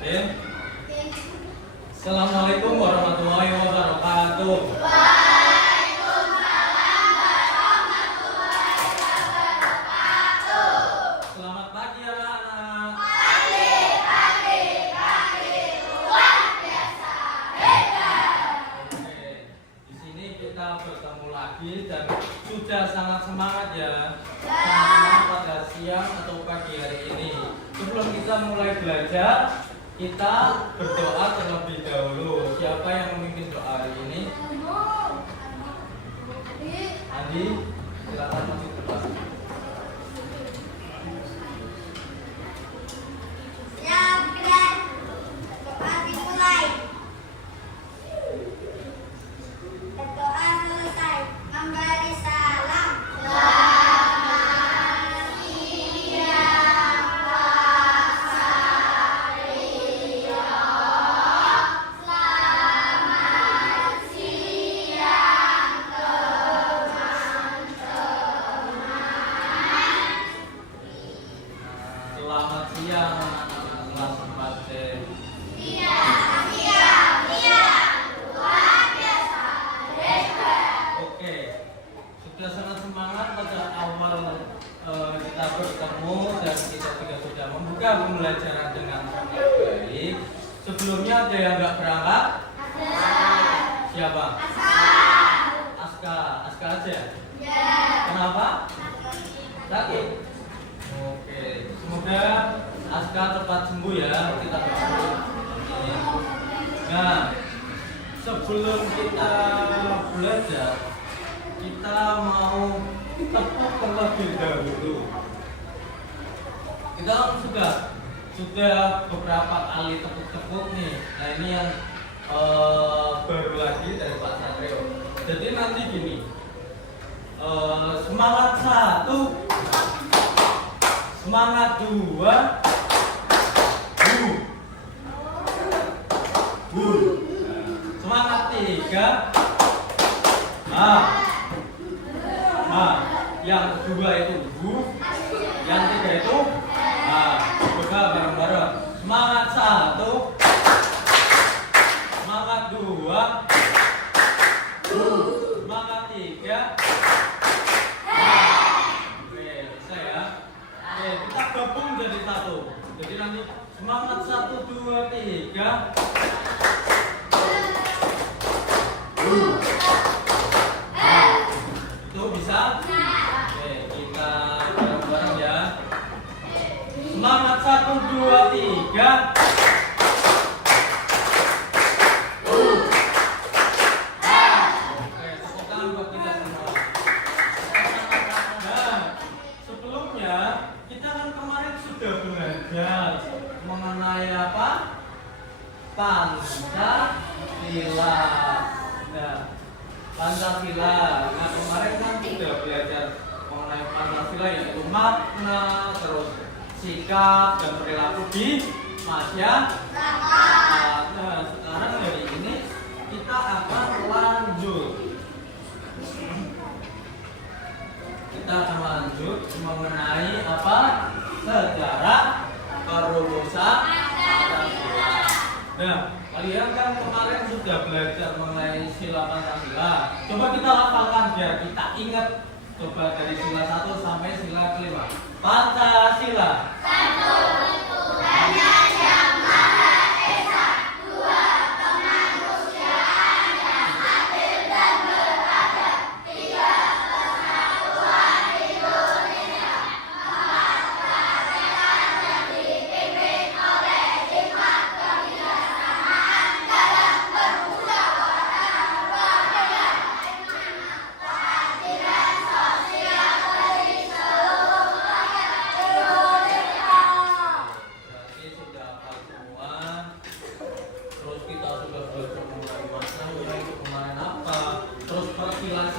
Oke. Assalamualaikum warahmatullahi wabarakatuh. Selamat pagi anak-anak. Oke, di sini kita bertemu lagi dan sudah sangat semangat ya. Sangat semangat pada siang atau pagi hari ini. Sebelum kita mulai belajar, kita berdoa terlebih dahulu. Siapa yang memimpin doa hari ini? Andi, silakan maju ke depan. Selamat siang anak-anak kelas 4C. Oke, sudah sangat semangat pada awal kita bertemu dan kita juga sudah membuka pembelajaran dengan sangat baik. Sebelumnya ada yang nggak berangkat? Siapa? Aska aja. Kenapa? Sakit. Oke, semoga Aska cepat sembuh ya. Kita berdoa. Nah, sebelum kita belajar, kita mau tepuk terlebih dahulu. Kita sudah beberapa kali tepuk-tepuk nih. Nah, ini yang baru lagi dari Pak Satrio. Jadi nanti gini, semangat 1, semangat 2, semangat 3, yang kedua itu yang 3 itu coba bareng-bareng. Semangat 1, semangat 2, semangat 3. Oke, bisa ya. Oke, kita gabung jadi satu. Jadi nanti semangat 1, 2, 3. Itu bisa? Oke, kita bareng-bareng ya. Semangat 1, 2, 3. Oke, tepuk tangan buat kita semua. Nah, sebelumnya kita kan kemarin sudah belajar mengenai apa? Pancasila. Nah, Pancasila. Nah, kemarin kan sudah belajar mengenai Pancasila, yaitu makna, terus sikap dan perilaku di masyarakat. Nah, sekarang dari ini kita akan lanjut. Kita akan lanjut mengenai apa? Sejarah perumusan Pancasila. Nah, kalian kan kemarin sudah belajar mengenai sila Pancasila. Coba kita hafalkan biar kita ingat. Coba dari sila 1 sampai sila kelima. Pancasila.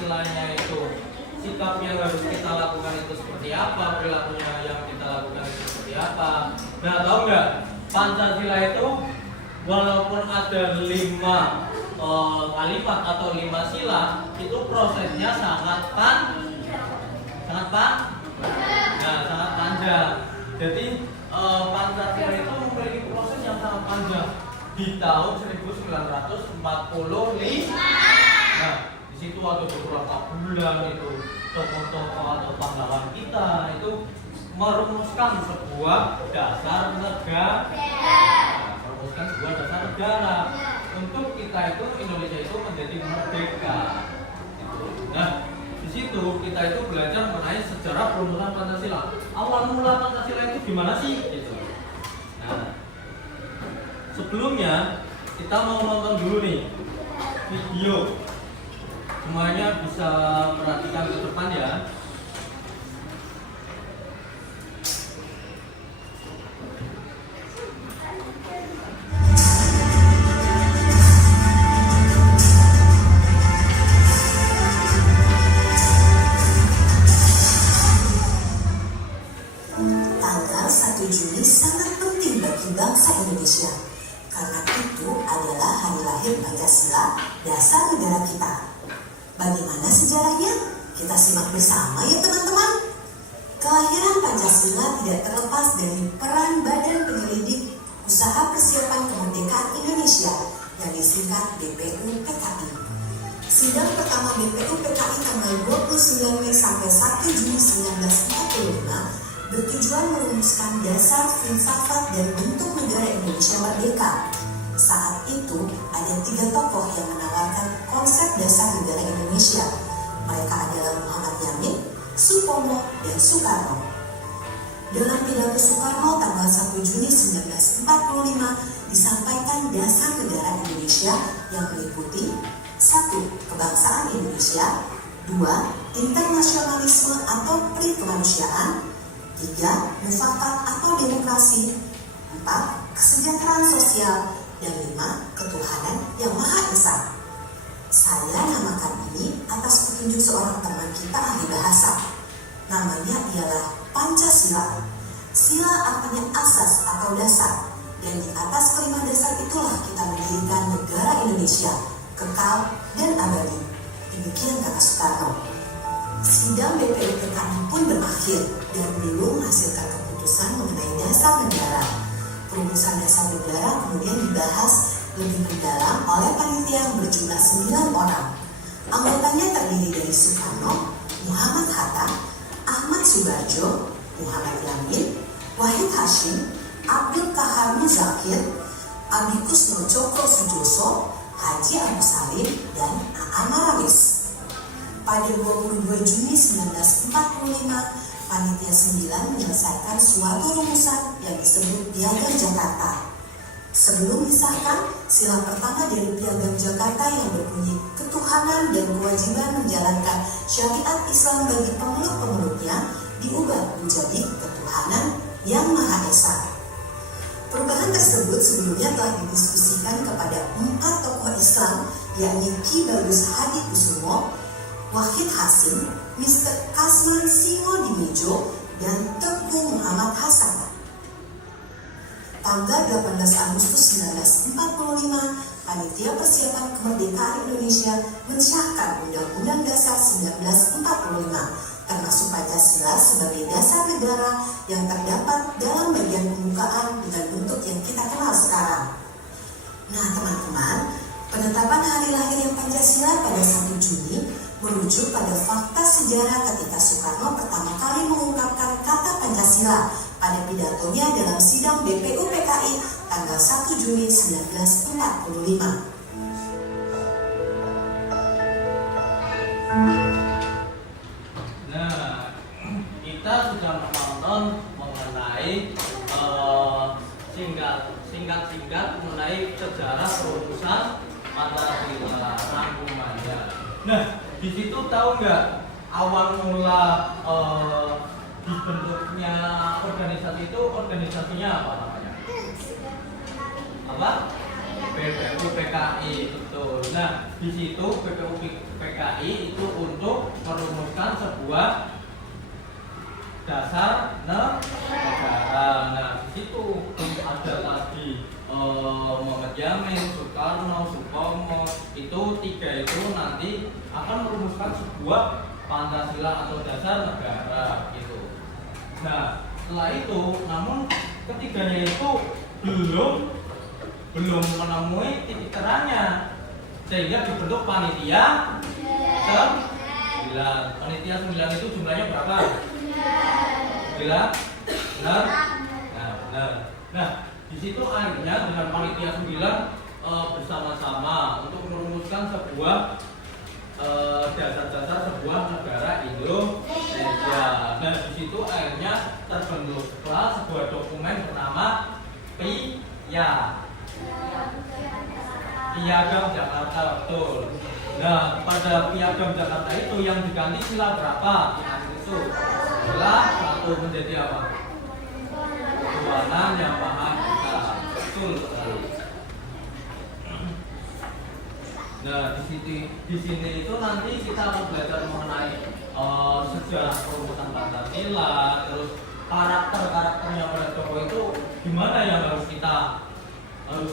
Silanya itu, sikap yang harus kita lakukan itu seperti apa, perilakunya yang kita lakukan itu seperti apa. Nah, tahu nggak, Pancasila itu walaupun ada 5 kalimat atau 5 sila, itu prosesnya sangat panjang. Jadi Pancasila itu memiliki proses yang sangat di tahun 1945. Nah, di situ ada beberapa bulan itu tokoh-tokoh atau pahlawan kita itu merumuskan sebuah dasar negara. Merumuskan sebuah dasar negara. Untuk kita itu Indonesia itu menjadi merdeka. Nah, di situ kita itu belajar mengenai sejarah perumusan Pancasila. Awal mula Pancasila itu gimana sih? Gitu. Nah, sebelumnya kita mau nonton dulu nih video. Semuanya bisa perhatikan ke depan ya. Tanggal 1 Juni sangat penting bagi bangsa Indonesia karena itu adalah hari lahir Pancasila, dasar negara kita. Bagaimana sejarahnya? Kita simak bersama ya teman-teman. Kelahiran Pancasila tidak terlepas dari peran Badan Penyelidik Usaha Persiapan Kemerdekaan Indonesia yang disingkat BPUPKI. Sidang pertama BPUPKI tanggal 29 Mei sampai 1 Juni 1945 bertujuan merumuskan dasar, filsafat, dan bentuk negara Indonesia merdeka. Saat itu, ada 3 tokoh yang menawarkan konsep dasar negara Indonesia. Mereka adalah Muhammad Yamin, Supomo, dan Soekarno. Dalam pidato Soekarno tanggal 1 Juni 1945 disampaikan dasar negara Indonesia yang meliputi 1. Kebangsaan Indonesia, 2. Internasionalisme atau perikemanusiaan, 3. Mufakat atau demokrasi, 4. Kesejahteraan sosial, dan 5. Ketuhanan yang Maha Esa. Saya namakan ini atas petunjuk seorang teman kita ahli bahasa. Namanya ialah Pancasila. Sila artinya asas atau dasar, dan di atas kelima dasar itulah kita mendirikan negara Indonesia, kekal dan abadi. Demikian kata Soekarno. Sidang BPUPKI pun berakhir dan belum menghasilkan keputusan mengenai dasar negara. Perumusan dasar negara kemudian dibahas lebih mendalam oleh panitia yang berjumlah 9 orang. Anggotanya terdiri dari Soekarno, Muhammad Hatta, Ahmad Subarjo, Muhammad Yamin, Wahid Hashim, Abdul Kahar Muzakir, Amikus Nocokro Sujoso, Haji Agus Salim, dan Aan Marawis. Pada 22 Juni 1945, Panitia 9 menyelesaikan suatu rumusan yang disebut Piagam Jakarta. Sebelum disahkan, sila pertama dari Piagam Jakarta yang berbunyi ketuhanan dan kewajiban menjalankan syariat Islam bagi pemeluk-pemeluknya diubah menjadi ketuhanan yang Maha Esa. Perubahan tersebut sebelumnya telah didiskusikan kepada 4 tokoh Islam, yakni Ki Bagus Hadi Kusumo, Wahid Hasim, Mr. Kasman Singodimedjo, dan Teguh Muhammad Hasan. Tanggal 18 Agustus 1945, Panitia Persiapan Kemerdekaan Indonesia mensahkan Undang-Undang Dasar 1945, termasuk Pancasila sebagai dasar negara yang terdapat dalam bagian pembukaan dengan bentuk yang kita kenal sekarang. Nah teman-teman, penetapan hari lahir yang Pancasila pada 1 Juni merujuk pada fakta sejarah ketika Soekarno pertama kali mengungkapkan kata Pancasila pada pidatonya dalam sidang BPUPKI tanggal 1 Juni 1945. Nah, kita sudah menonton mengenai singkat-singkat mengenai sejarah perumusan Pancasila rangkumannya. Nah, di situ tahu nggak awal mula dibentuknya organisasi itu organisasinya apa namanya? Apa? BPUPKI, betul. Nah, di situ BPUPKI itu untuk merumuskan sebuah dasar negara. Nah, di situ ada tadi Muhammad Yamin, Soekarno, Supomo, itu 3 itu nanti akan merumuskan sebuah Pancasila atau dasar negara gitu. Nah, setelah itu, namun ketiganya itu belum belum menemui titik terangnya, sehingga dibentuk panitia 9. Panitia 9 itu jumlahnya berapa? 9. Benar? Nah, benar. Nah, di situ akhirnya dengan panitia 9 bersama-sama untuk merumuskan sebuah dasar-dasar sebuah negara Indonesia. Nah, di situ akhirnya terbentuklah sebuah dokumen bernama Piagam Jakarta, betul. Nah, pada Piagam Jakarta itu yang diganti sila berapa? Yang itu sila 1 menjadi apa? Tuhanan Yang Maha Esa. Betul sekali. Nah, di sini itu nanti kita akan belajar mengenai sejarah perumusan Pancasila, terus karakternya pada tokoh itu gimana yang harus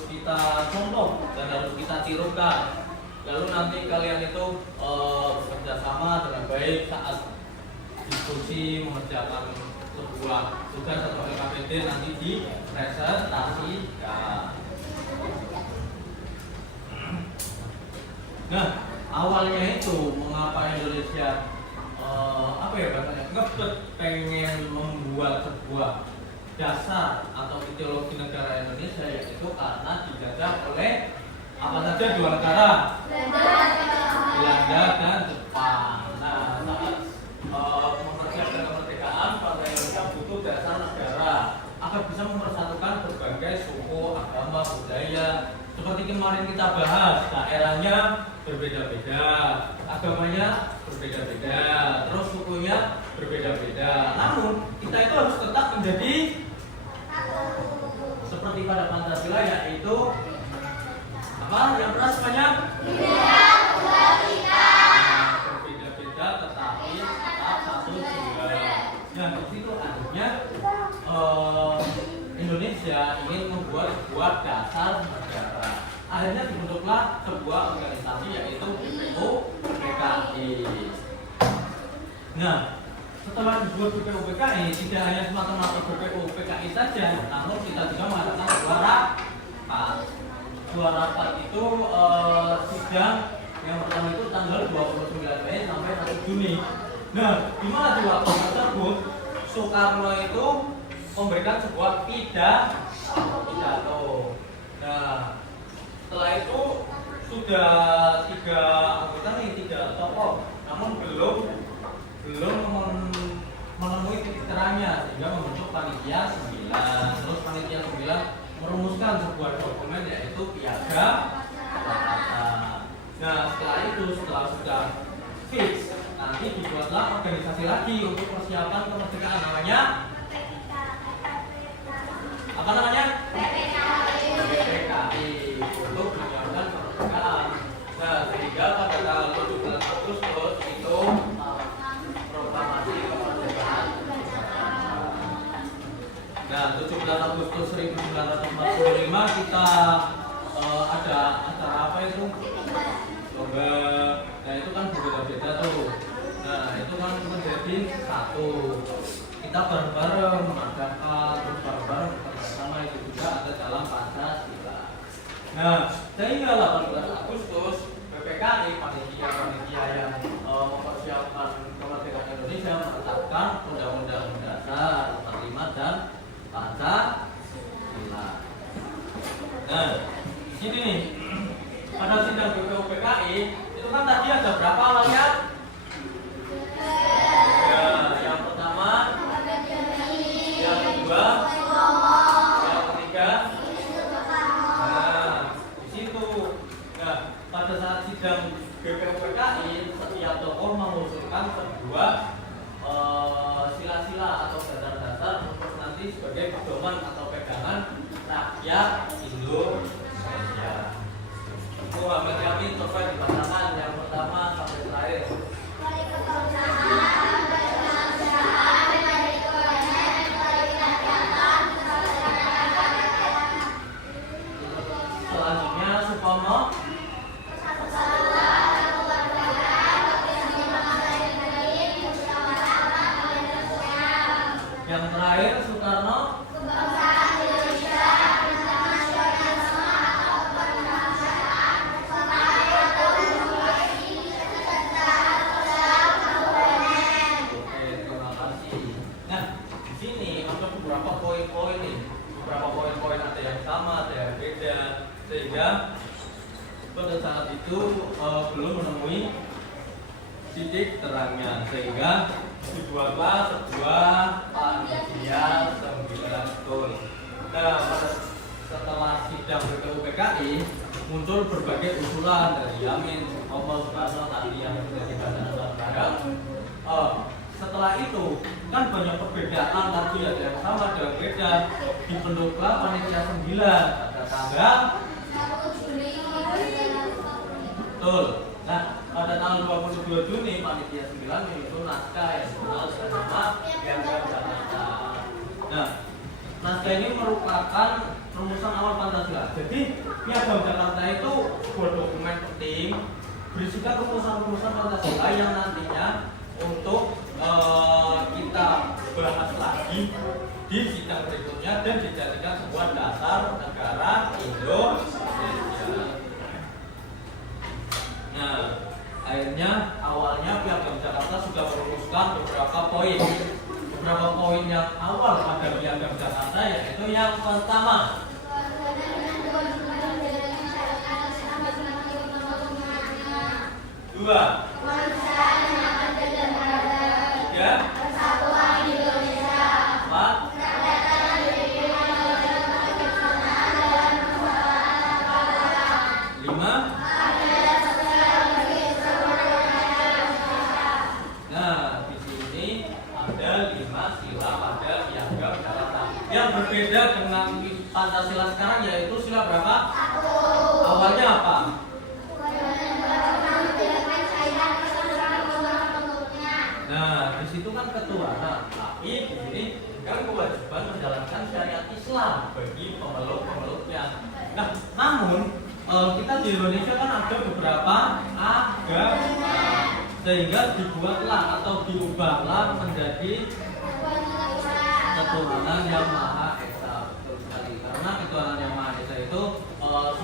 kita contoh dan harus kita tirukan. Lalu nanti kalian itu bekerja sama dengan baik saat diskusi mengerjakan sebuah tugas atau LKPD nanti di presentasikan. Nah, awalnya itu mengapa Indonesia ngebet pengen membuat sebuah dasar atau ideologi negara Indonesia, yaitu karena dijajah oleh apa saja dua negara, Belanda dan Jepang. Nah, saat mempersiapkan kemerdekaan, Partai Indonesia butuh dasar negara agar bisa mempersatukan berbagai suku, agama, budaya. Seperti kemarin kita bahas, daerahnya berbeda-beda, agamanya berbeda-beda, terus sukunya berbeda-beda. Namun kita itu harus tetap menjadi seperti pada Pancasila, yaitu apa? Yang keras banyak? Berbeda-beda tetapi tetap satu jiwa. Nah, di situ artinya Indonesia ingin membuat sebuah dasar negara. Akhirnya dibentuklah sebuah organisasi, yaitu BPUPKI. Nah, setelah dibuat BPUPKI, tidak hanya semata-mata BPUPKI saja, namun kita juga mengadakan sebuah rapat. Sebuah rapat itu sidang yang pertama itu tanggal 29 Mei sampai 1 Juni. Nah, di mana di waktu tersebut Soekarno itu memberikan sebuah pidato. Nah, setelah itu sudah 3 tokoh, namun belum menemui titik terangnya, sehingga membentuk panitia 9. Terus panitia 9 merumuskan sebuah dokumen, yaitu Piagam Jakarta. Nah, setelah sudah fix, nanti dibuatlah organisasi lagi untuk persiapan kemerdekaan, namanya apa namanya? BPKI, untuk menyiapkan kemerdekaan. Nah, sehingga pada tanggal 17 Agustus itu proklamasi kemerdekaan. Nah, 17 Agustus 1945 kita ada acara apa itu? Lomba. Nah, itu kan berbeda-beda tuh. Nah, itu kan menjadi satu. Kita bareng-bareng mengadakan, terus bareng-bareng bersama, itu juga ada dalam Pancasila. Nah, sehingga 18 Agustus BPKI, panitia yang mempersiapkan kemerdekaan Indonesia, menetapkan Undang-Undang Dasar 45 dan Pancasila. Nah, di sini nih, pada sidang BPUPKI itu kan tadi ada berapa awalnya? Ya, yang pertama, yang kedua, yang ketiga. Nah, di situ. Nah, pada saat sidang BPUPKI, setiap tokoh mengusulkan sebuah sila-sila atau dasar-dasar untuk nanti sebagai pedoman atau pegangan rakyat Indonesia. Muhammad Yamin, coba dibacakan yang pertama sampai terakhir. Selanjutnya Supomo. Yang terakhir Soekarno. sama, ada yang beda, sehingga pada saat itu belum menemui titik terangnya, sehingga dibuatlah sebuah panitia 9 ton. Nah, setelah sidang BPUPKI muncul berbagai usulan dari Yamin, Omong, Soekarno tadi yang sudah dibahas bareng. Setelah itu kan banyak perbedaan, tadi ada yang sama, ada yang beda. Dibentuklah panitia 9 pada tanggal betul. Nah, pada tanggal 22 Juni panitia 9 menyusun naskah yang dikenal dengan nama Piagam Jakarta. Nah, naskah ini merupakan rumusan awal Pancasila. Jadi Piagam Jakarta itu sebuah dokumen penting berisikan rumusan-rumusan Pancasila yang nantinya untuk kita bahas lagi di sidang berikutnya dan dijadikan sebuah dasar negara Indonesia. Nah, akhirnya awalnya Piagam Jakarta sudah merumuskan beberapa poin. Beberapa poin yang awal pada Piagam Jakarta yaitu yang pertama, dua, tiga, empat, lima. Nah, di sini ada 5 sila pada Piagam Jakarta. Yang berbeda dengan Pancasila sekarang yaitu sila berapa? Awalnya apa? Nah, di situ kan ketuhanan, tapi di sini kan kewajiban menjalankan syariat Islam bagi pemeluk-pemeluknya. Nah, namun kita di Indonesia kan ada beberapa agama, sehingga dibuatlah atau diubahlah menjadi ketuhanan yang Maha Esa. Betul sekali. Karena ketuhanan yang Maha Esa itu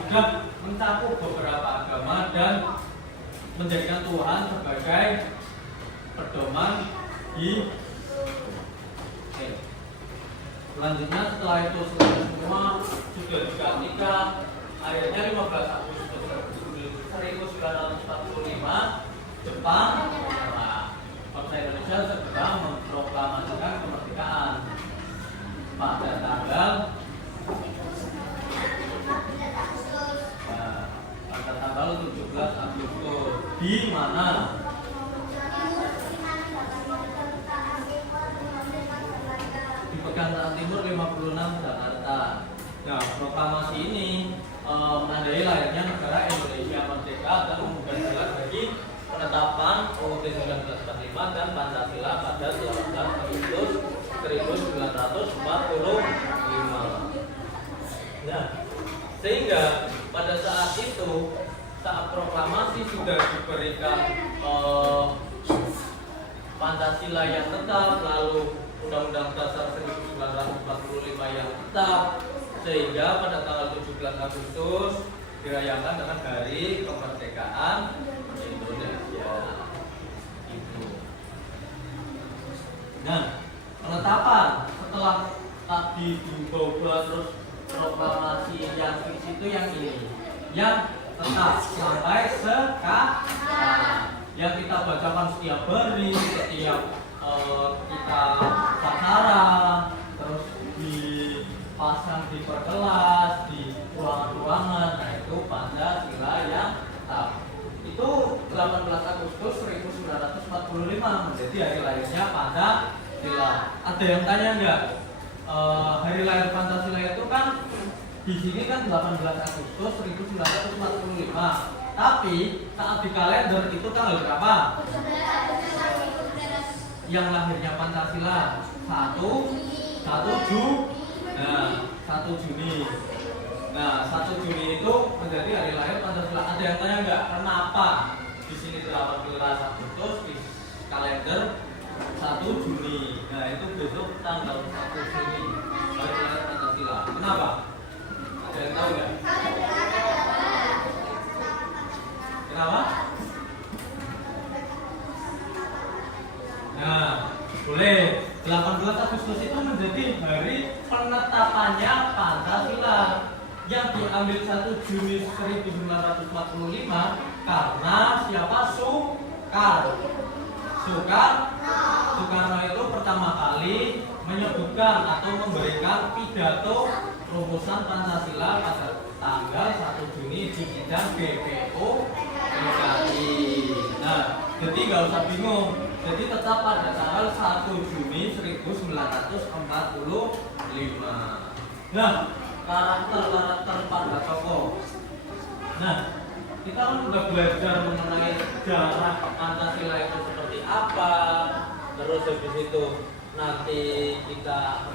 sudah mencakup beberapa agama dan menjadikan Tuhan sebagai pedoman di selanjutnya. Setelah itu semua sudah digantikan, akhirnya 15 Agustus 1945 Jepang bangsa Indonesia segera memproklamasikan kemerdekaan pada tanggal 17 Agustus, di mana di Pekanbaru Timur 56 Jakarta. Nah, proklamasi ini menandai lahirnya negara Indonesia merdeka dan membuka jalan bagi penetapan UUD 1945 dan Pancasila pada 18 Agustus 1945. Nah, sehingga pada saat itu, saat proklamasi sudah diberikan Pancasila yang tetap, lalu Undang-Undang Dasar 1945 yang tetap, sehingga pada tanggal 17 Agustus dirayakan dengan Hari Kemerdekaan Indonesia. Itu. Nah, penetapan setelah tadi diubah terus proklamasi yang di situ yang ini, yang tetap sampai sekarang, yang kita bacakan setiap hari, setiap kita upacara, terus dipasang di perkelas, di ruangan-ruangan. Nah, itu Pancasila yang tetap. Itu 18 Agustus 1945 menjadi hari lahirnya Pancasila. Ada yang tanya enggak? Hari lahir Pancasila itu kan di sini kan 18 Agustus 1945. Tapi saat di kalender itu tanggal berapa? Yang lahirnya Pancasila 1 Juni. Nah, 1 Juni itu menjadi hari lahir Pancasila. Ada yang tanya enggak? Kenapa di sini 18 Agustus di kalender 1 Juni? Nah, itu besok tanggal 1 Juni hari lahir Pancasila. Kenapa? Ada yang tahu enggak? Kenapa? Nah, boleh. 18 Agustus itu menjadi hari penetapannya Pancasila. diambil 1 Juni 1945 karena siapa? Soekarno itu pertama kali menyebutkan atau memberikan pidato rumusan Pancasila pada tanggal 1 Juni di bidang BPO DKI. Nah, jadi nggak usah bingung. Jadi tetap pada tanggal 1 Juni 1945. Nah, karakter pada tokoh. Nah, kita kan udah belajar mengenai sejarah Pancasila itu seperti apa. Terus habis itu nanti kita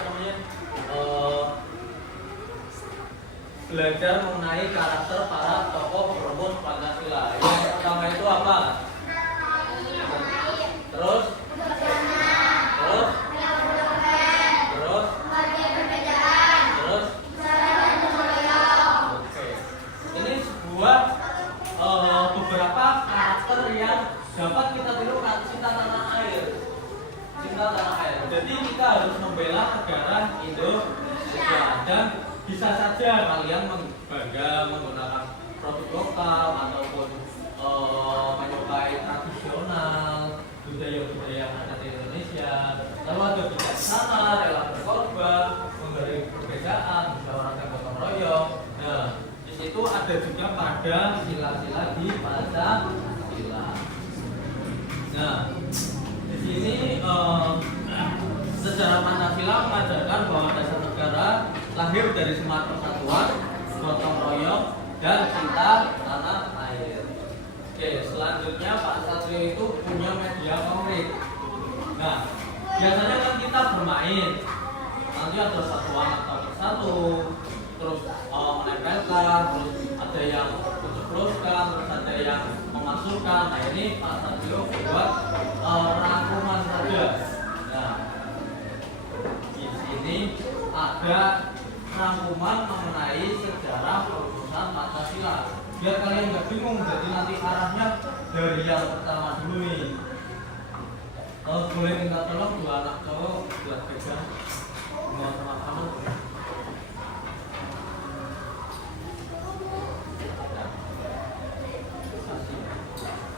belajar mengenai karakter para tokoh perumus Pancasila. Yang pertama itu apa? Terus ini sebuah beberapa karakter yang dapat kita tirukan. Cinta tanah air. Jadi kita harus membela negara Indonesia, dan bisa saja kalian bangga menggunakan produk lokal ataupun menyukai tradisional budaya-budaya yang ada di Indonesia. Lalu ada bijaksana, rela berkorban, memberi perbedaan, musyawarah dan gotong royong. Nah, di situ ada juga pada sila-sila di Pancasila. Nah, di sini sejarah Pancasila mengajarkan bahwa dasar negara lahir dari semangat persatuan, gotong royong, dan cinta tanah air. Oke, selanjutnya Pak Satrio itu punya media konkret. Nah, biasanya kan kita bermain, nanti ada satuan atau bersatu, terus menempelkan, terus ada yang menceploskan, terus ada yang memasukkan. Nah, ini Pak Satrio buat rangkuman saja. Nah, di sini ada rangkuman mengenai sejarah perumusan Pancasila. Biar kalian nggak bingung, jadi nanti arahnya dari yang pertama dulu nih. Boleh minta tolong dua anak cowok buat pegang mau sama kamu.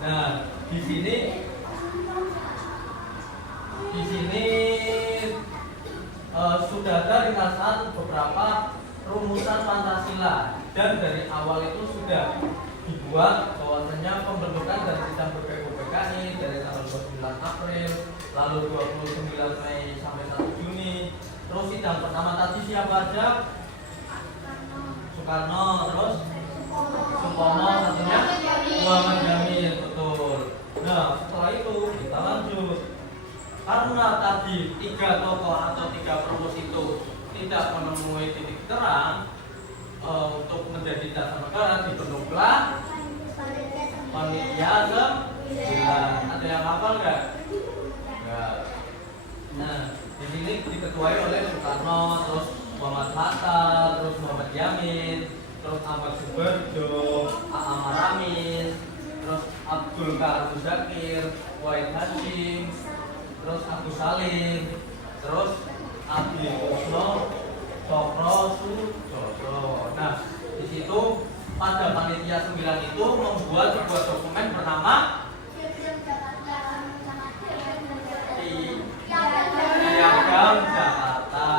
Nah, di sini sudah ada ringkasan beberapa rumusan Pancasila, dan dari awal itu sudah dibuat bahwasanya pembentukan dan sistem BPUPKI dari tanggal 29 April, lalu 29 Mei sampai 1 Juni. Terus sidang pertama tadi siapa aja? Soekarno, terus Supomo, satunya Muhammad Jamil, betul. Nah, setelah itu kita lanjut. Karena tadi 3 tokoh atau 3 perumus itu tidak menemui titik terang untuk menjadi dasar negara, dibentuklah panitia 9. Ada yang hafal nggak? Nggak. Nah, di sini diketuai oleh Soekarno, terus Muhammad Hatta, terus Muhammad Yamin, terus Ahmad Subarjo, A.A. Maramis, terus Abdul Karim Muzakir, Wahid Hashim, terus Agus Salim, terus Adi Kusno, Cokro Sujoyo. Nah, di situ pada panitia 9 itu membuat sebuah dokumen bernama Piagam Jakarta.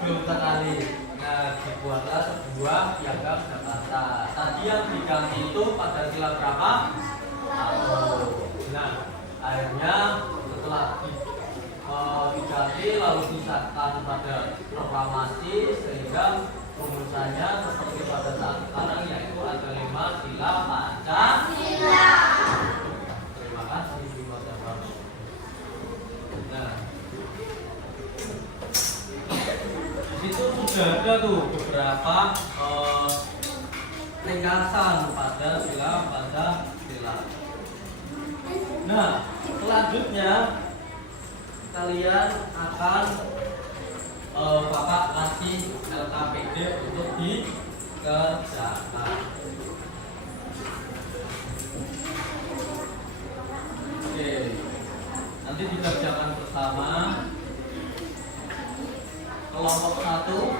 Belum sekali. Nah, dibuatlah sebuah Piagam Jakarta. Tadi yang diganti itu pada sila berapa? 1. Nah, akhirnya setelah diganti lalu disahkan pada proklamasi, sehingga rumusannya seperti pada saat sekarang, yaitu ada 5 sila Pancasila. Terima kasih kepada Bapak. Nah, di situ sudah ada tuh beberapa ringkasan pada sila Pancasila. Nah, selanjutnya kalian akan Bapak kasih LKPD untuk dikerjakan. Oke, nanti dikerjakan bersama. Kelompok 1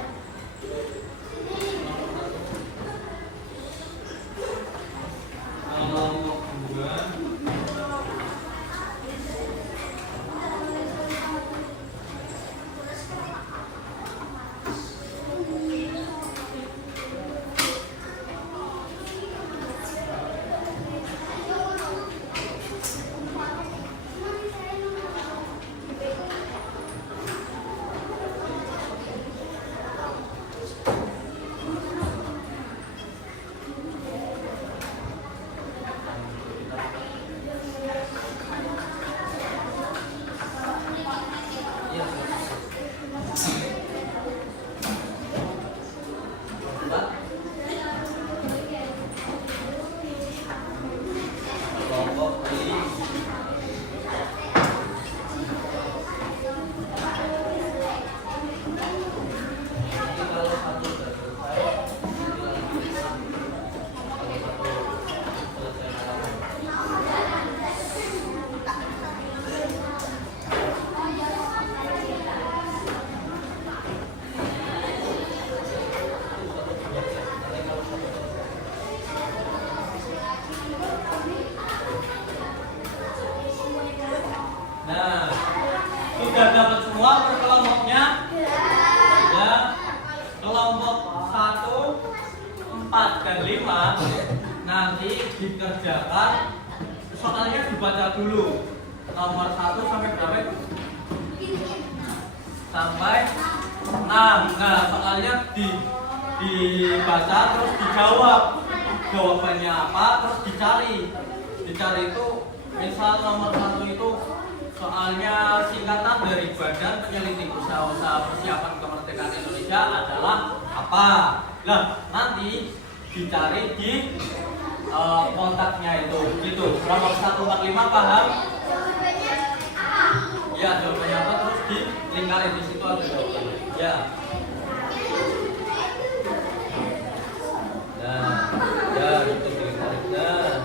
4 dan 5 nanti dikerjakan soalnya dibaca dulu nomor 1 sampai berapa itu? Sampai 6. Nah soalnya dibaca terus dijawab jawabannya apa terus dicari itu misal nomor 1 itu soalnya singkatan dari Badan Penyelidik Usaha-usaha Persiapan Kemerdekaan Indonesia adalah apa? Nah, nanti dicari di kontaknya itu, gitu. Nomor 145 paham? Ya, jawabannya apa? Terus dilingkarin di situ ada jawabannya. Ya. Nah, ya itu dilingkarin. Nah.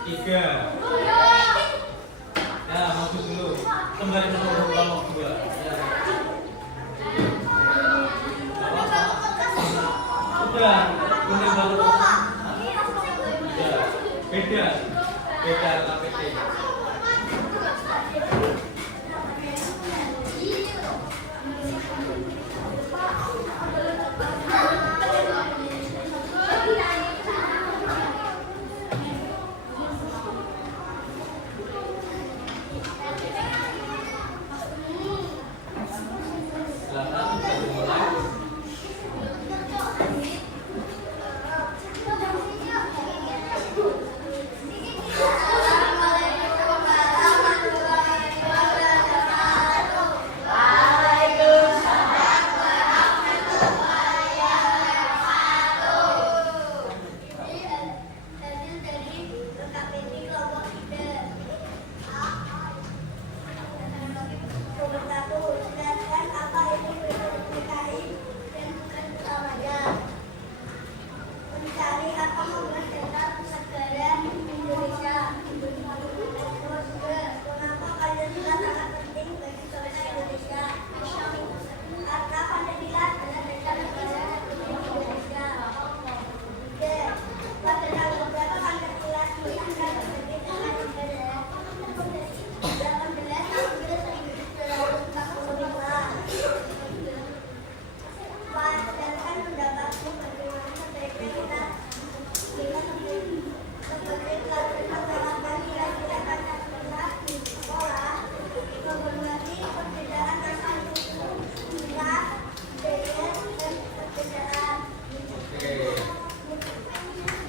3. Ya, maju dulu. Kembali menurut kelompok 2. Ya. Sudah, kuning baru. Ya, beda KPT. Silakan bisa dimulai.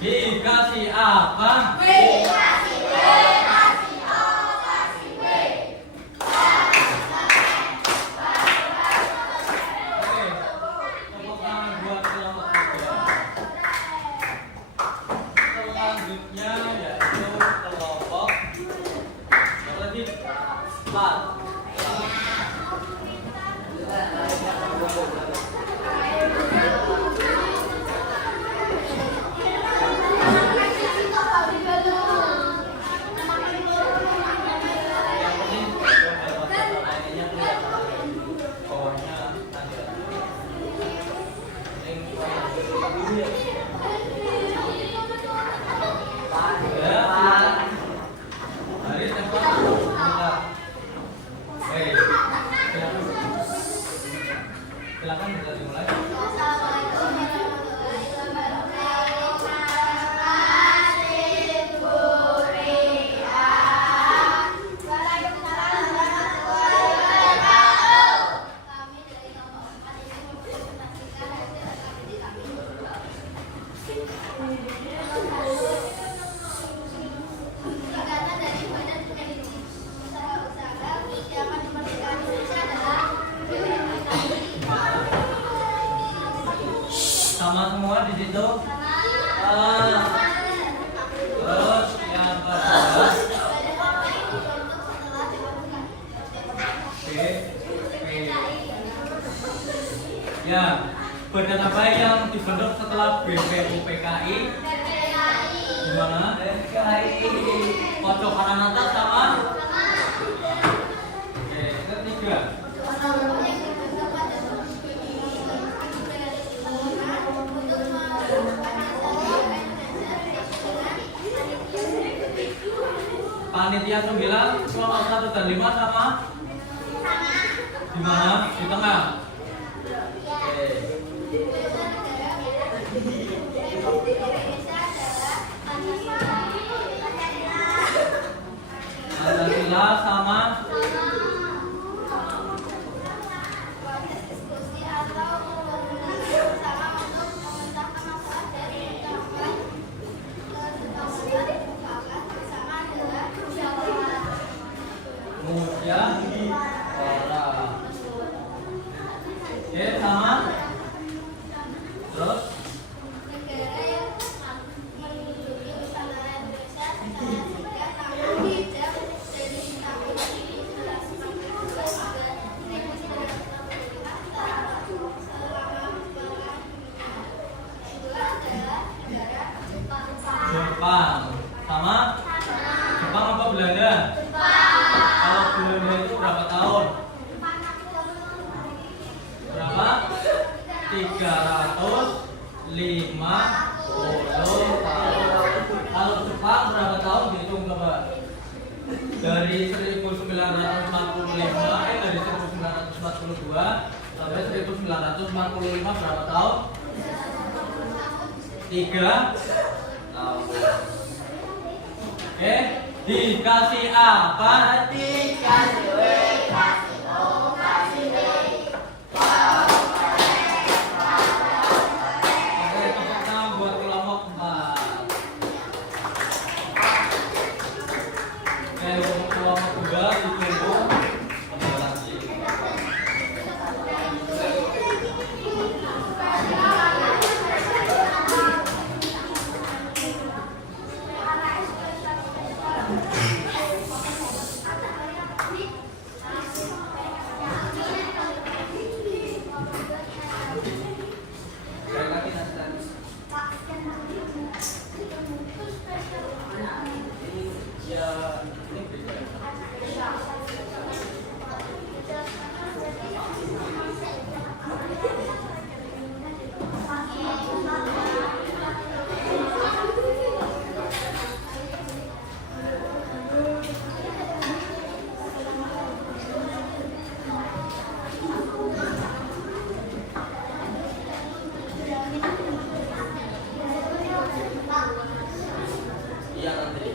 Dikasih apa? Dikasih B, kasih O, kasih B. Oke, tepuk tangan buat kelompok 3. Selanjutnya yaitu kelompok berapa tadi? 4. Yang penting baca lainnya kelihatan bawahnya nanti ada. Yang dulu ya. Ya, silakan. Mari tempat kita. Silakan bisa dimulai. Sama semua di situ. Terus yang kedua. Oke. Ya, badan apa yang dibentuk setelah BPUPKI? Gimana? BPUPKI. Pojok kanan atas sama? Oke, ketiga. Panitia 9, kelompok 1 dan 5 sama? Di mana? Di tengah. Pancasila sama? Kemudian orang. Oke, sama? Terus? Jepang sama? Belanda? Kalau Belanda itu berapa tahun? Berapa? 350 tahun. Kalau Jepang berapa tahun dihitung coba? Dari 1942 sampai 1945 berapa tahun? 3 tahun. Oke, dikasih apa? Dikasih W, kasih O, kasih D. Oke, tepuk tangan buat kelompok 4. Oke, untuk kelompok 2 ditunggu penjelasan. Iya nanti.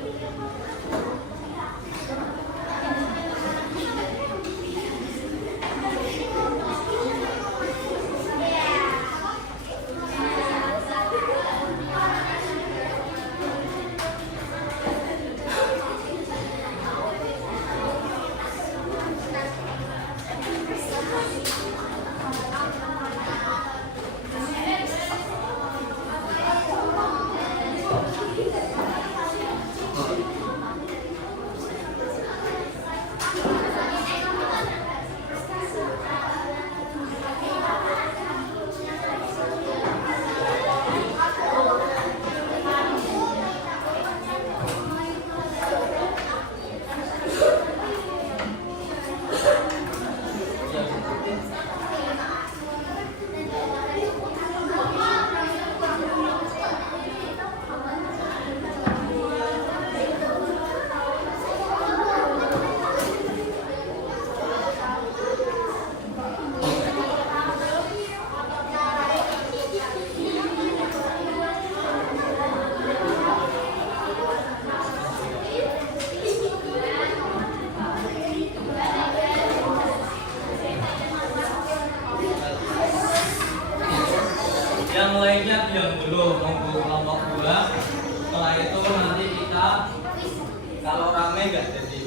Yang lainnya diam dulu, nunggu kelompok 2. Setelah itu nanti kita kalau rame nggak jadi.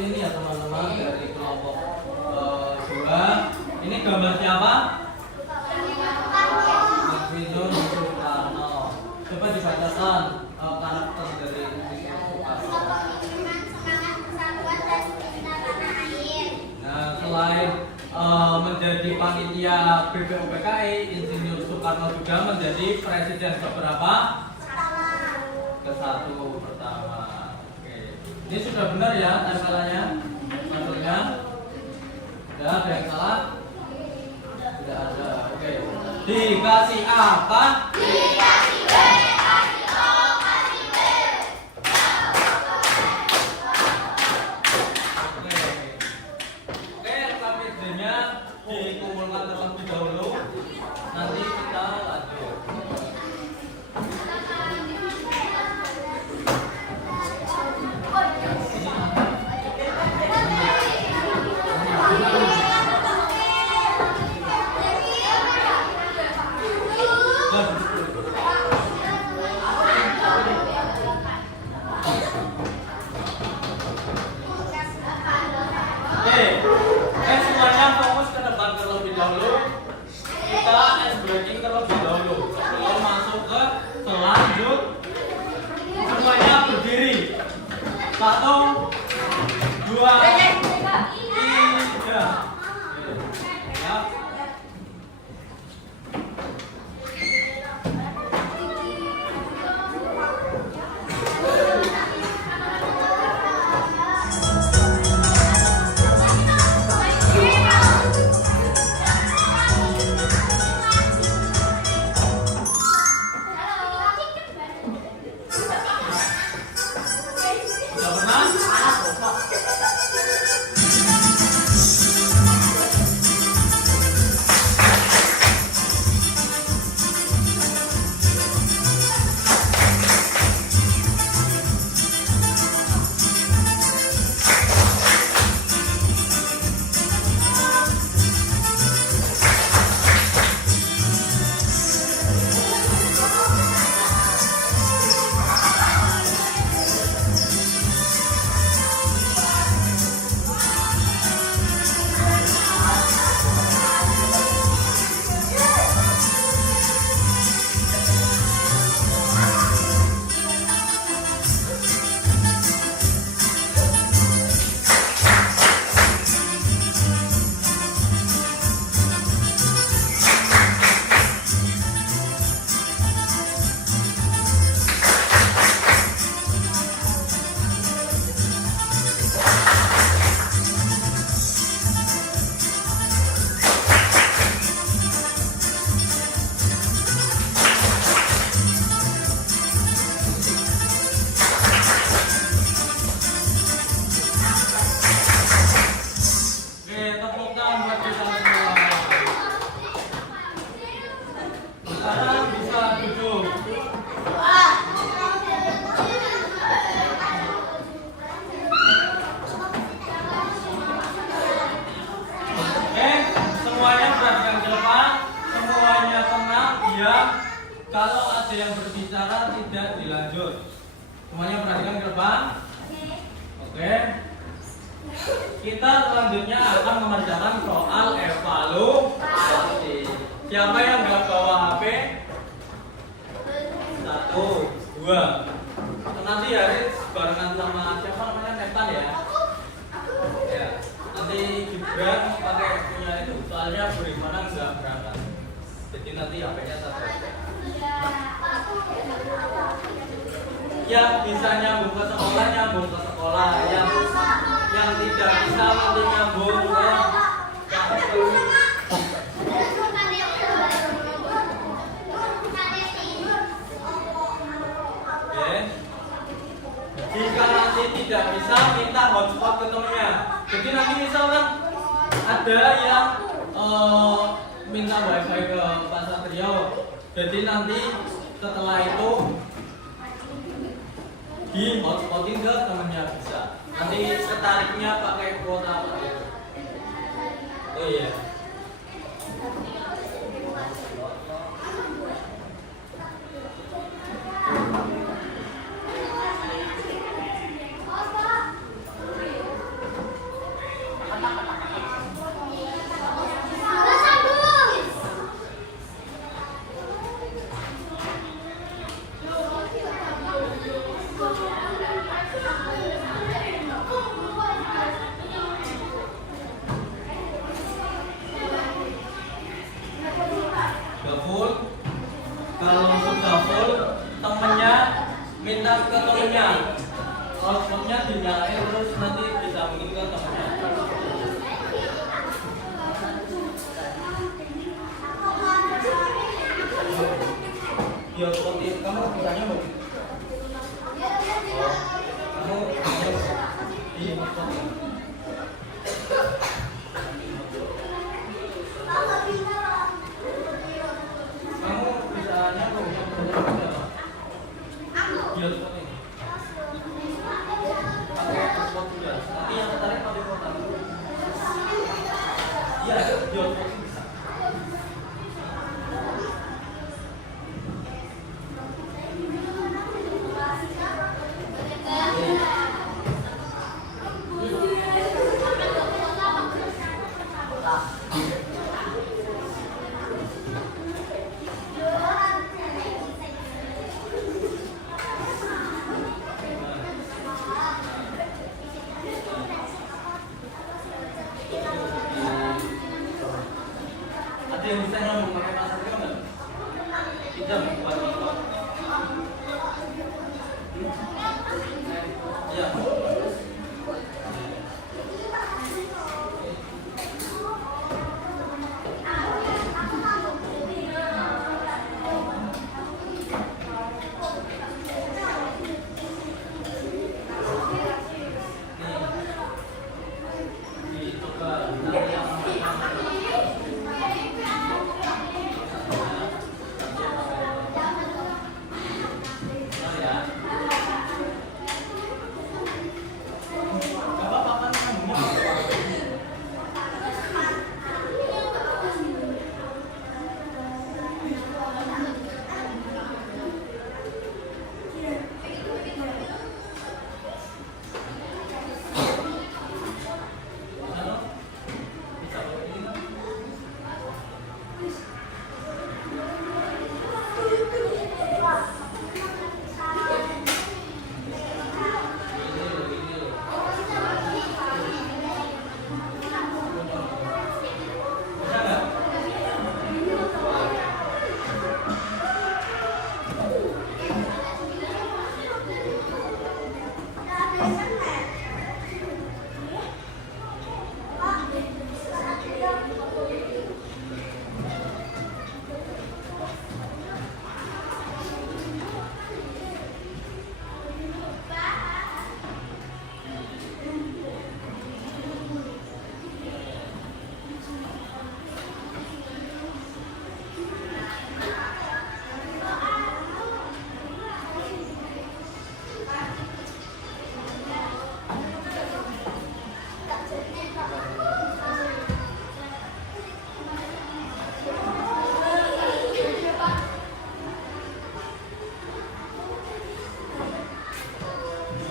seperti ini ya teman-teman dari kelompok 2. Ini gambar siapa? Insinyur Soekarno. Coba dibacakan karakter dari Insinyur Soekarno. Nah, selain menjadi panitia BPUPKI, Insinyur Soekarno juga menjadi presiden keberapa? Ke-1 pertama. Oke. Ini sudah benar ya tempelannya? Maksudnya? Tidak ada yang salah? Tidak ada. Oke. Dikasih apa? Dikasih B, kasih O, kasih B. Oke, KPD-nya dikumpulkan terlebih dahulu. Nanti kita lanjut. Semuanya fokus ke depan terlebih dahulu. Kita ice breaking terlebih dahulu. Sebelum masuk ke selanjut, semuanya berdiri. 1, 2, 3. Ya. Sudah pernah? Kalau ada yang berbicara tidak dilanjut. Semuanya perhatikan ke depan. Oke. Kita selanjutnya akan mengerjakan soal evaluasi. Siapa yang nggak bawa HP? 1, 2. Nanti Haris barengan sama siapa namanya Netan ya. Ya. Nanti Gibran pakai punya itu. Soalnya bagaimana nggak berangkat. Jadi nanti HP-nya satu. Yang bisa nyambung ke sekolah, nyambung ke sekolah. Yang tidak bisa nanti nyambung ke jika nanti tidak bisa, minta hotspot ke temennya. Jadi nanti misalkan ada yang minta wifi ke Pak Satrio, jadi nanti setelah itu di hotspotin ke temennya bisa. Nanti ketariknya pakai kuota apa gitu. Oh iya. Full. Kalau sudah full, temennya minta ke temennya. Hotspotnya dinyalain terus nanti bisa mengikat temennya. Ya seperti kamu bisanya mau? Kamu di hotspot. Iya, seperti ini. Pakai hotspot juga. Nanti yang tertarik pakai kuota. Iya, di hotspot bisa. Ada yang bisa ngomong pakai masker nggak? Pinjam buat kita.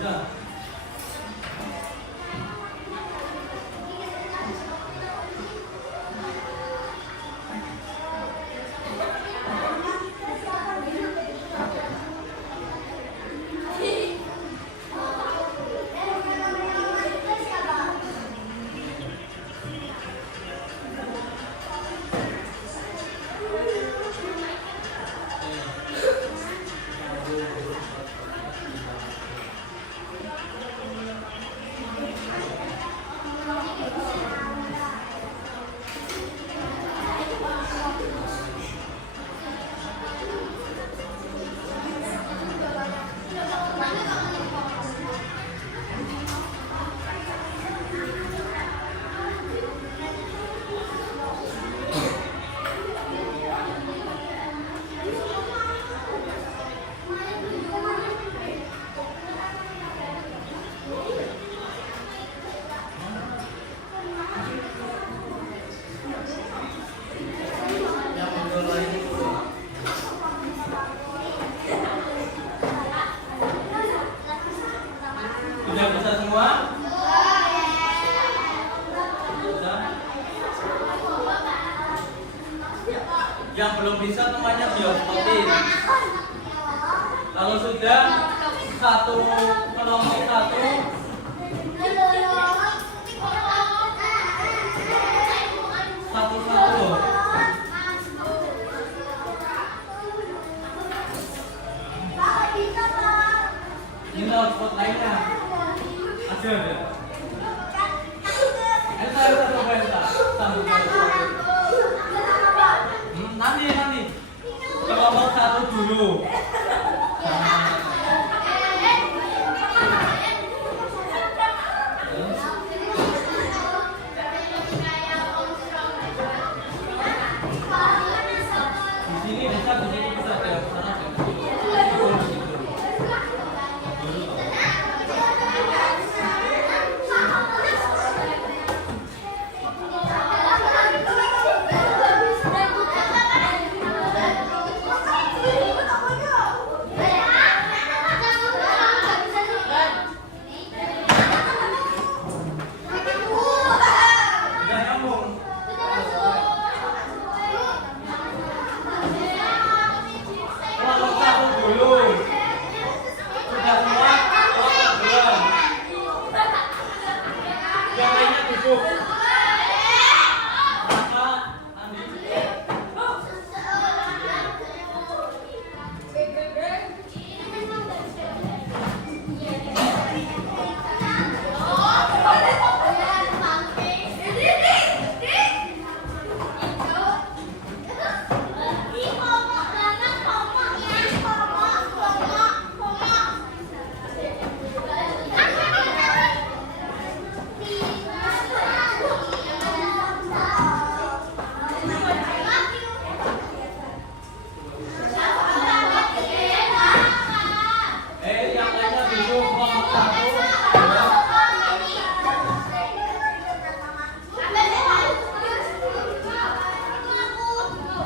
Iya. Yang Yang belum bisa temannya bioskotin. Kalau sudah satu kelompok satu satu. Ini output lainnya. Ada. Saya coba ya, sambung nanti. Kelompok satu dulu.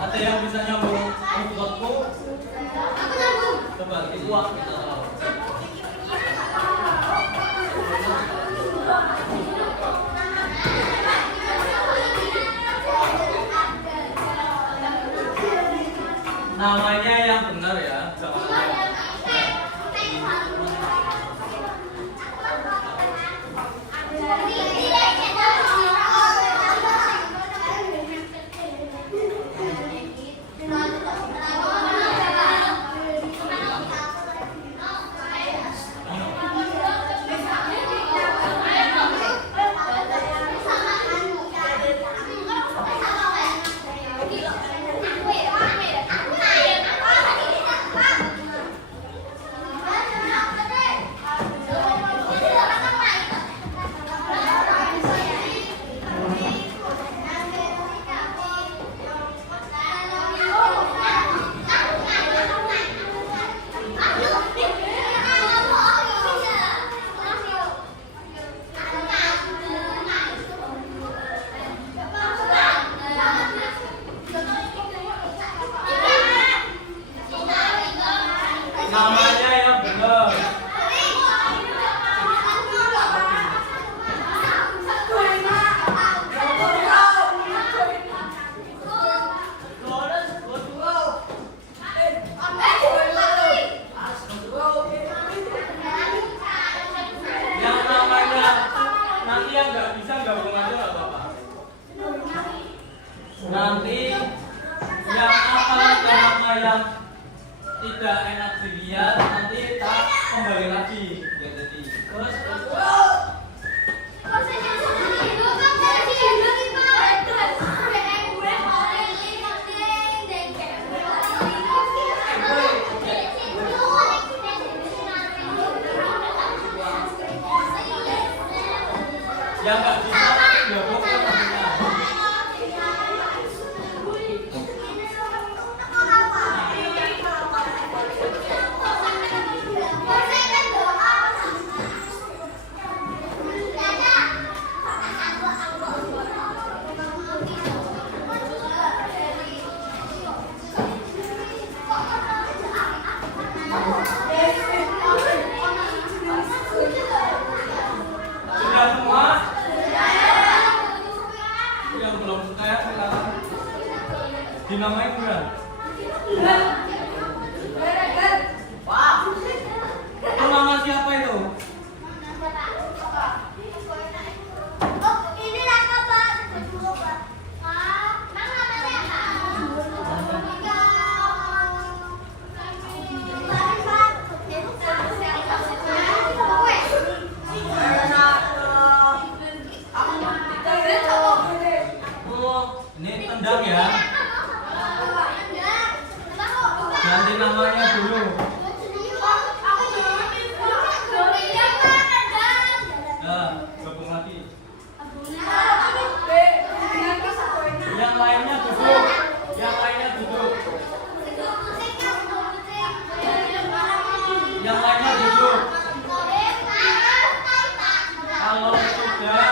Ada yang bisa nyambung outputku? Coba itu kita tahu. Namanya yang benar ya, jangan namanya yang benar. Yang namanya nanti yang nggak bisa gabung aja nggak apa-apa. Nanti yang apa nama yang tidak enak dilihat nanti kita kembali lagi ya, jadi terus yang nggak bisa gabung ke temennya. Sudah semua? Dinamain bukan? Itu nama siapa itu? Ini tendang ya. Ganti namanya dulu. Nah, gabung lagi. Yang lainnya duduk. Yang lainnya duduk. Yang lainnya duduk. Kalau sudah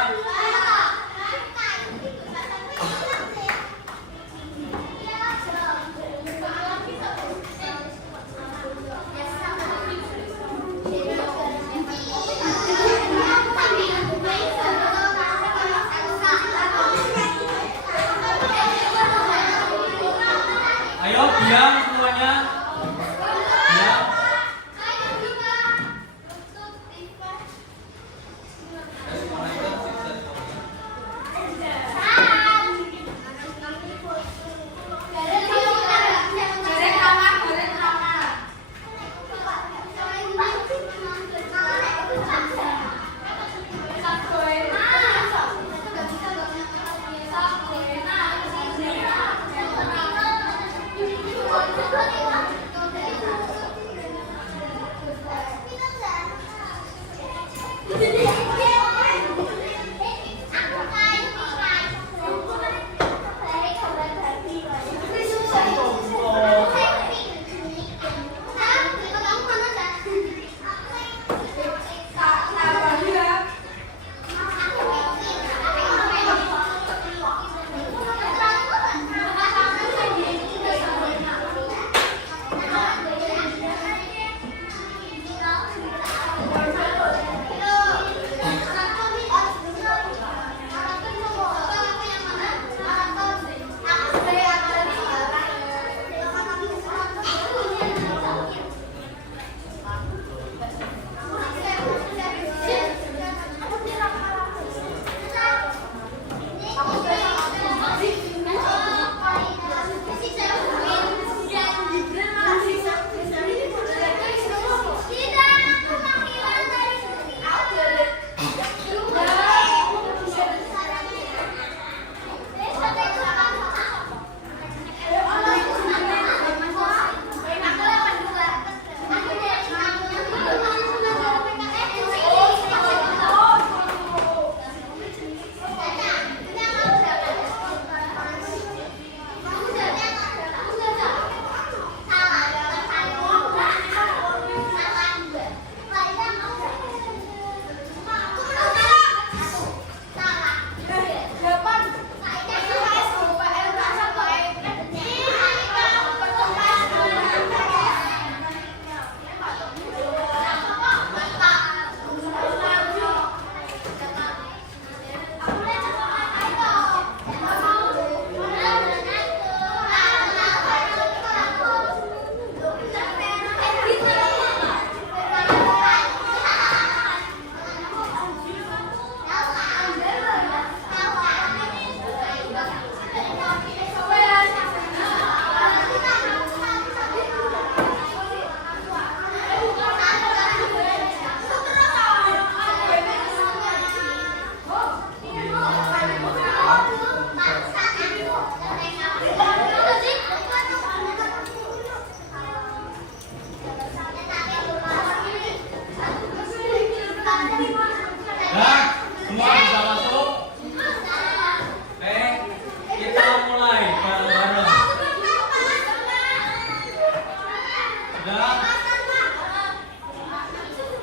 ayo diam semuanya. Diam.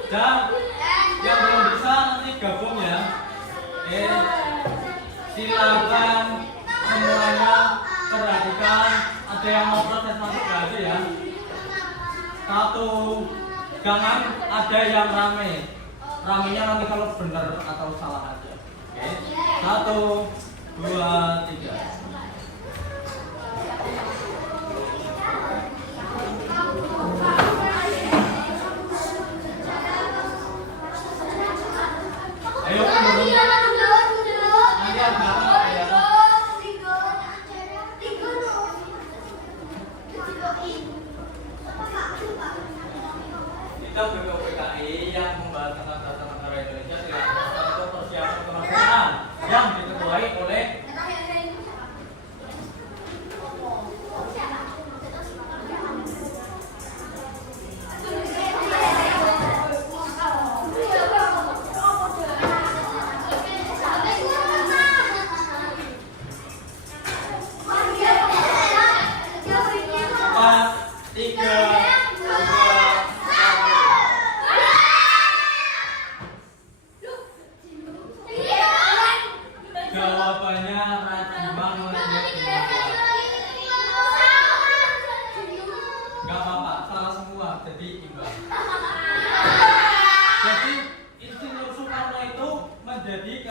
Dan yang belum bisa nanti gabung ya. Silakan semuanya perhatikan. Ada yang mau protes masuk gak ada ya? Satu, jangan ada yang rame. Ramenya nanti kalau benar atau salah aja. Oke. 1, 2, 3.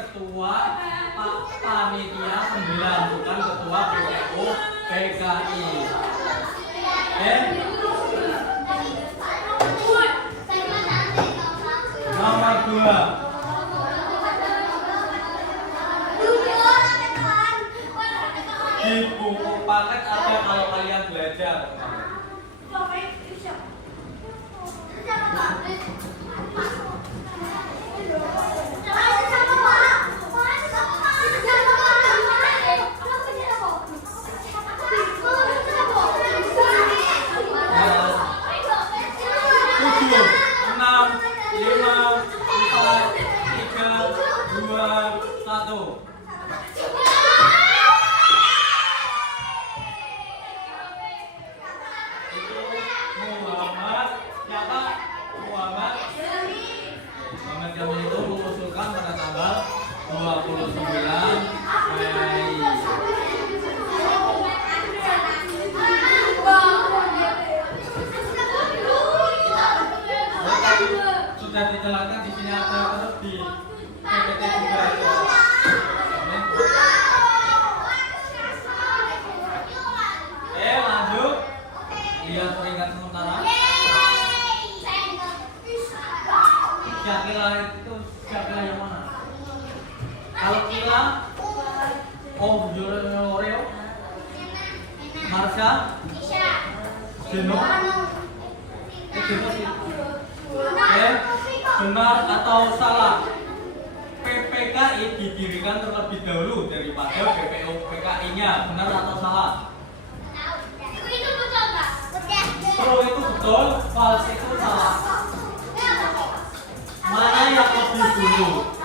ketua panitia 9, bukan ketua PPO PKI. Nomor 2. Di buku paket ada kalau kalian belajar. Sudah dijelaskan di sini ada lebih PPT juga ada. Lanjut. Lihat peringkat sementara. Syakila itu Syakila yang mana? Kalau Kila, Oreo, Marsha, Jeno, benar atau salah? PPKI didirikan terlebih dahulu daripada PPO PKI-nya. Benar atau salah? True itu betul, false itu salah. Mana yang lebih dulu?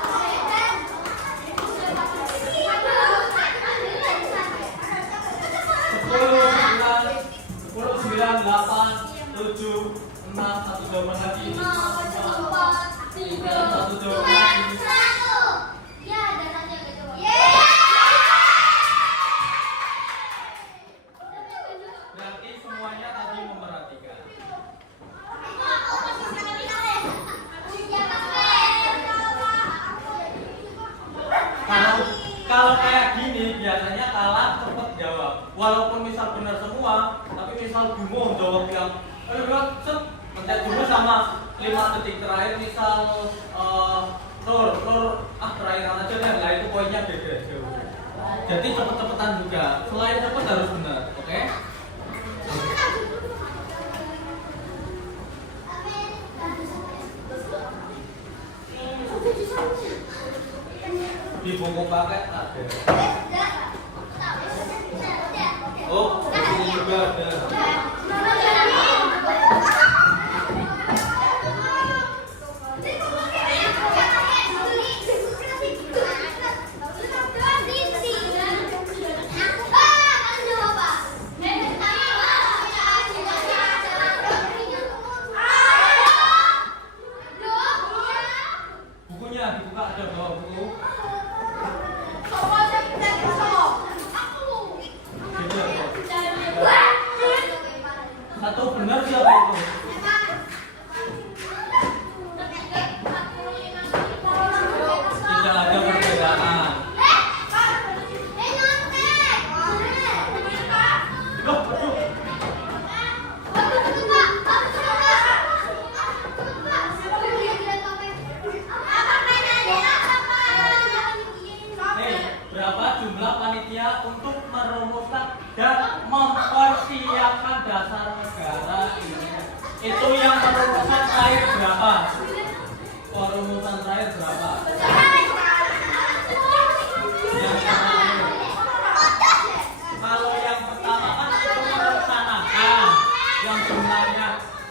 10, 9, 8, 7, 6, 1 jawaban lagi. 3, 1 jawaban lagi. Berarti semuanya tadi memperhatikan. Kalau kayak gini biasanya kalah cepat jawab. Walaupun misal benar semua, tapi misal bingung jawab yang pencet dulu sama 5 detik terakhir misal Nur terakhiran aja deh, lah itu poinnya beda jauh. Jadi cepet-cepetan juga. Selain cepet harus benar, oke? Di buku paket ada. Oh, di sini juga ada. Bukunya dibuka, ada bawa buku. Satu benar siapa itu? Tidak ada perbedaan. Berapa jumlah panitia untuk merumuskan dan mempersiapkan dasar negara ini? Itu yang perumusan terakhir berapa? Perumusan terakhir berapa? Yang pertama. Kalau yang pertama kan itu merencanakan, yang sebenarnya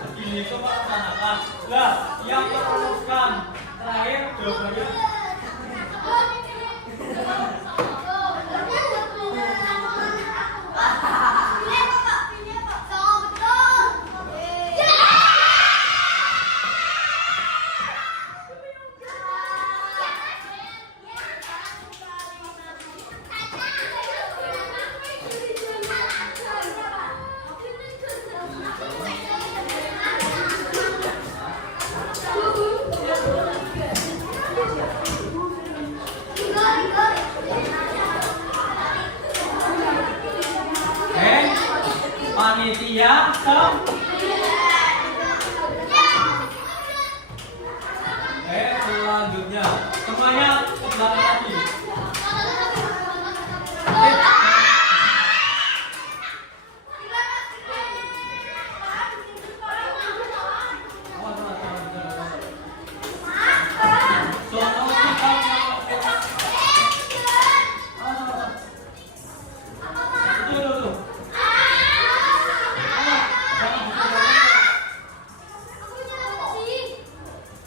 begini itu merencanakan. Lah, yang merumuskan terakhir jawabannya. panitia selanjutnya semuanya ke belakang lagi.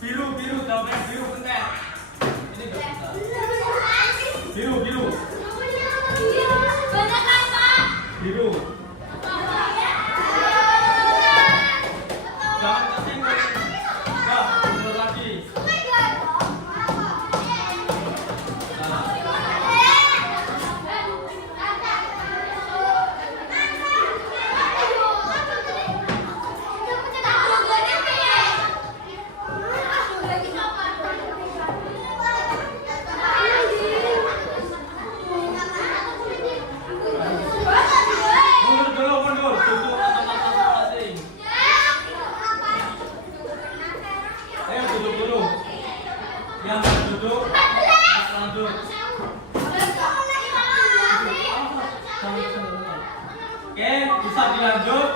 Biru jawabannya biru benar. Ini enggak bisa. Biru. Biru. Jangan kesini. Ya, mundur lagi. Mundur. Duduk masing-masing. Ayo duduk dulu. Yang duduk, lanjut. Oke, bisa dilanjut.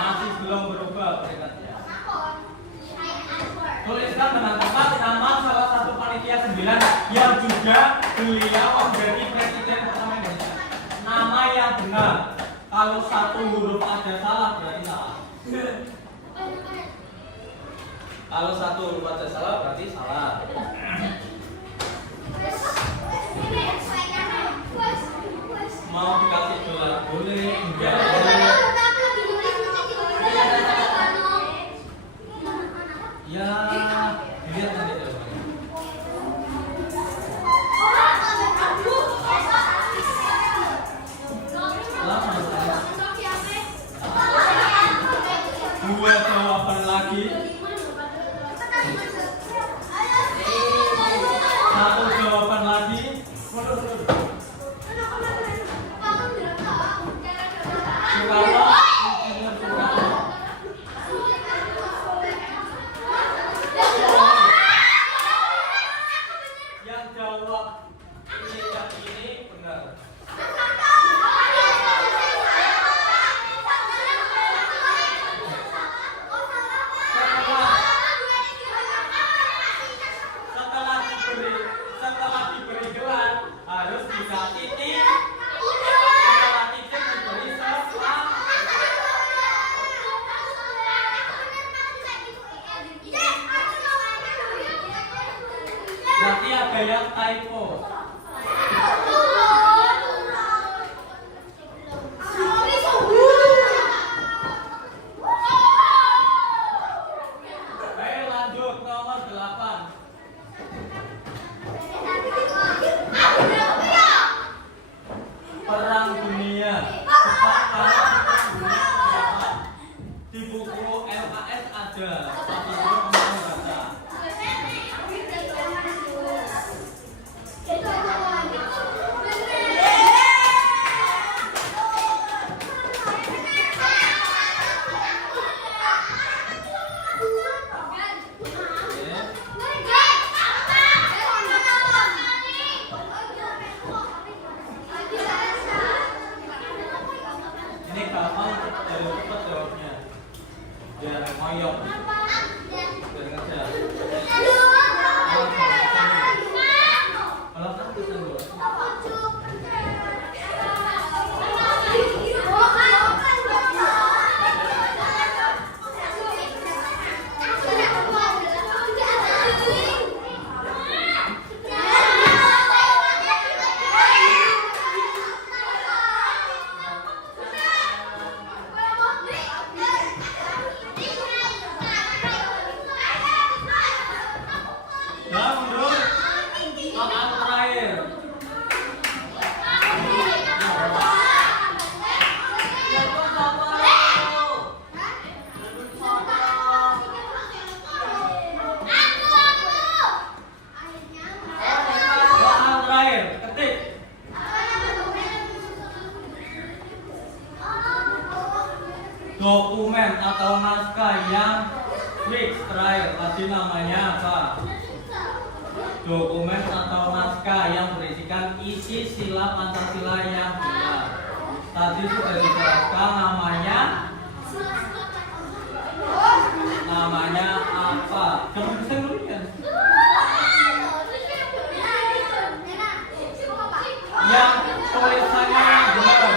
Masih belum berubah peringkatnya. Tuliskan dengan tepat nama salah satu panitia 9 yang juga beliau menjadi presiden pertama Indonesia. Nama yang benar. Kalau satu huruf aja salah berarti salah. Kalau satu huruf aja salah berarti salah. Mau dikasih dolar boleh, enggak boleh. Ya, dilihat nanti jawabannya. Lama saya. Dua jawaban lagi. Satu jawaban lagi. Yang jawab ini benar. Setelah diberi gelar harus dikasih titik. Setelah titik diberi setelah. Berarti ada yang typo. Ayo lanjut nomor 8. Perang Dunia. Di buku LKS ada. Tapi belum baca. Ini gampang, cepat jawabnya. Biar ngoyok. Biar ngejar. Kalau takut kan atau naskah yang fix terakhir tadi namanya apa? Dokumen atau naskah yang berisikan isi sila Pancasila yang benar. Tadi sudah dijelaskan namanya apa? Jangan bisa nulis. Yang tulisannya benar.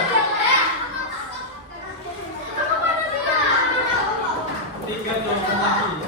3 jawaban lagi.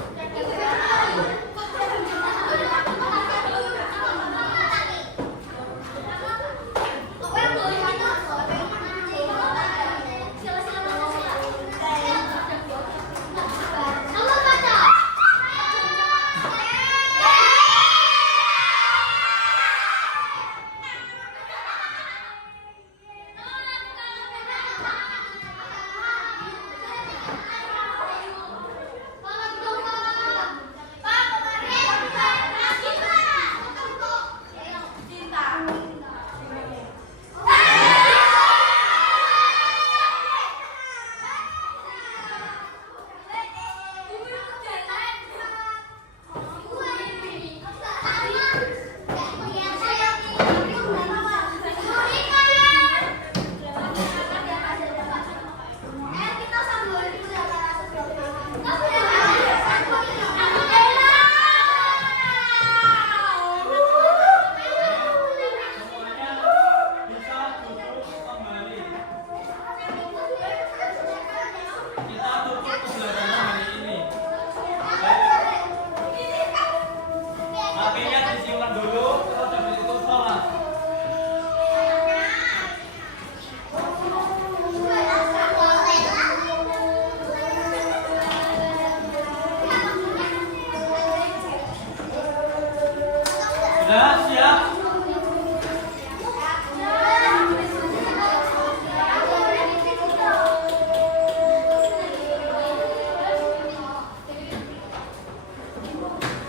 Sudah siap?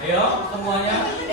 Ayo semuanya.